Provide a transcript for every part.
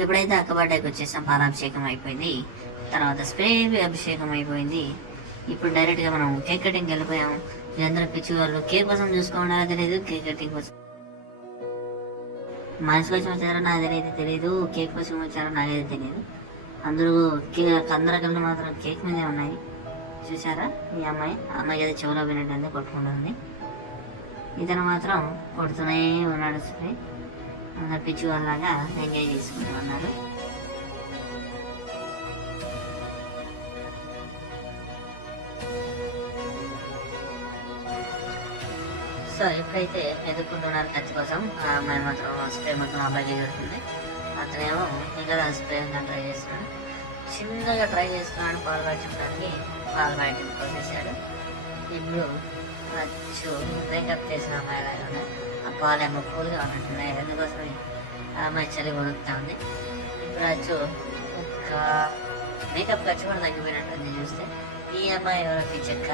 ఎప్పుడైతే అక్క బర్త్డేకి వచ్చేసాం పాలాభిషేకం అయిపోయింది, తర్వాత స్ప్రే అభిషేకం అయిపోయింది. ఇప్పుడు డైరెక్ట్గా మనం కేక్ కటింగ్కి వెళ్ళిపోయాం. వీళ్ళందరూ పిచ్చి వాళ్ళు కేక్ కోసం చూసుకోవడం తెలియదు, కేక్ కటింగ్ కోసం మనిషి కోసం వచ్చారో నాకైతే తెలియదు, కేక్ కోసం వచ్చారో నాకైతే తెలియదు. అందరూ అందరికన్నా మాత్రం కేక్ మీదే ఉన్నాయి. చూసారా ఈ అమ్మాయి అయితే చెవులో వినట్టుంది, కొట్టుకుంటుంది. ఇతను మాత్రం కొడుతూనే ఉన్నాడు స్ప్రే. అందరు పిచ్చి వాళ్ళలాగా ఎంజాయ్ చేసుకుంటూ ఉన్నారు. సో ఎప్పుడైతే ఎదుర్కొంటున్నారు ఖర్చు కోసం, ఆ అమ్మాయి మాత్రం స్ప్రే మొత్తం అబ్బాయికి చూడుతుంది. అతనేమో ఇంకా స్ప్రే ట్రై చేస్తున్నాడు, చిన్నగా ట్రై చేస్తున్నాడు పాలు పట్టించడానికి. పాలు బయట పోసేసాడు. ఇప్పుడు అచ్చు మేకప్ చేసిన అమ్మాయి లాగా ఆ పాలు ఏమో కూల్గా ఉన్నట్టున్నాయి. ఎందుకోసం ఆ అమ్మాయి చలి వణుకుతా ఉంది. ఇప్పుడు అచ్చు ఒక మేకప్ ఖర్చు కూడా తగ్గిపోయినట్టుంది చూస్తే. ఈ అమ్మాయి ఎవరికి చెక్క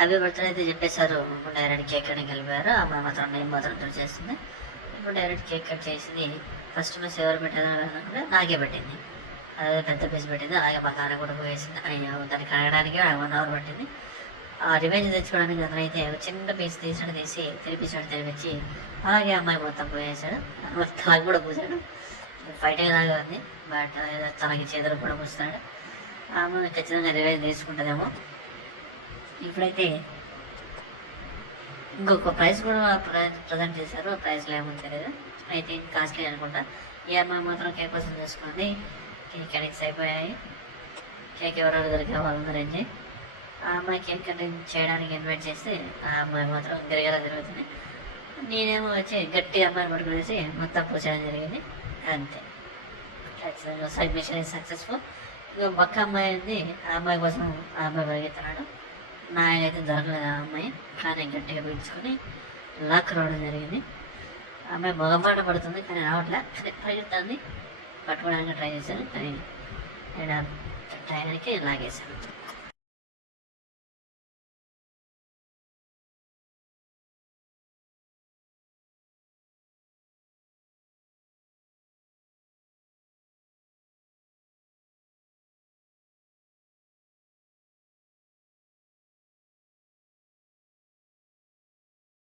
హ్యాపీ బర్త్డే అయితే చెప్పేశారు. ఇప్పుడు డైరెక్ట్ కేక్ కటింగ్ వెళ్ళిపోయారు. అమ్మాయి మాత్రం నేను మాత్రం డ్రెస్ చేస్తుంది. ఇప్పుడు డైరెక్ట్ కేక్ కట్ చేసింది. ఫస్ట్ మిస్ ఎవరు పెట్టారు అనుకుంటే నాకే పెట్టింది. అదే పెద్ద పీస్ పెట్టింది. అలాగే పక్కన కూడా పోయేసింది. దాన్ని కడగడానికి 1 అవర్ పట్టింది. ఆ రివెంజ్ తెచ్చుకోవడానికి అతనైతే చిన్న పీస్ తీసి తినిపించి అలాగే అమ్మాయి మొత్తం పోయేసాడు. మొత్తం కూడా పూసాడు. ఫైట్ లాగా ఉంది, బట్ తనకి చేతులు కూడా పూస్తాడు. ఆ అమ్మాయి ఖచ్చితంగా రివెంజ్ తీసుకుంటుందేమో. ఇప్పుడైతే ఇంకొక ప్రైస్ కూడా ప్రజెంట్ చేశారు. ఆ ప్రైస్లో ఏమో తెలియదు, అయితే కాస్ట్లీ అనుకుంటా. ఈ అమ్మాయి మాత్రం కేక్ కోసం చేసుకోండి. కేక్ కటింగ్స్ అయిపోయాయి. కేక్ ఎవరెవరు దొరికే వాళ్ళందరూ ఎంజాయ్. ఆ అమ్మాయి కేక్ కటింగ్ చేయడానికి ఇన్వైట్ చేస్తే ఆ అమ్మాయి మాత్రం తిరిగేలా తిరుగుతుంది. నేనేమో వచ్చి గట్టి అమ్మాయిని పట్టుకునేసి మొత్తం పూసేయడం జరిగింది. అంతే, సబ్మిషన్ సక్సెస్ఫుల్. ఇంకా పక్క అమ్మాయి ఉంది, ఆ అమ్మాయి కోసం ఆ అమ్మాయి పరిగెత్తున్నాడు. నాకైతే దొరకలేదు ఆ అమ్మాయి, కానీ గట్టిగా పీల్చుకొని లాక్ రావడం జరిగింది. ఆ అమ్మాయి మగమాట పడుతుంది కానీ రావట్లే, పరిగెత్తుంది. పట్టుకోవడానికి ట్రై చేశాను కానీ నేను ట్రైనర్కి లాగేశాను.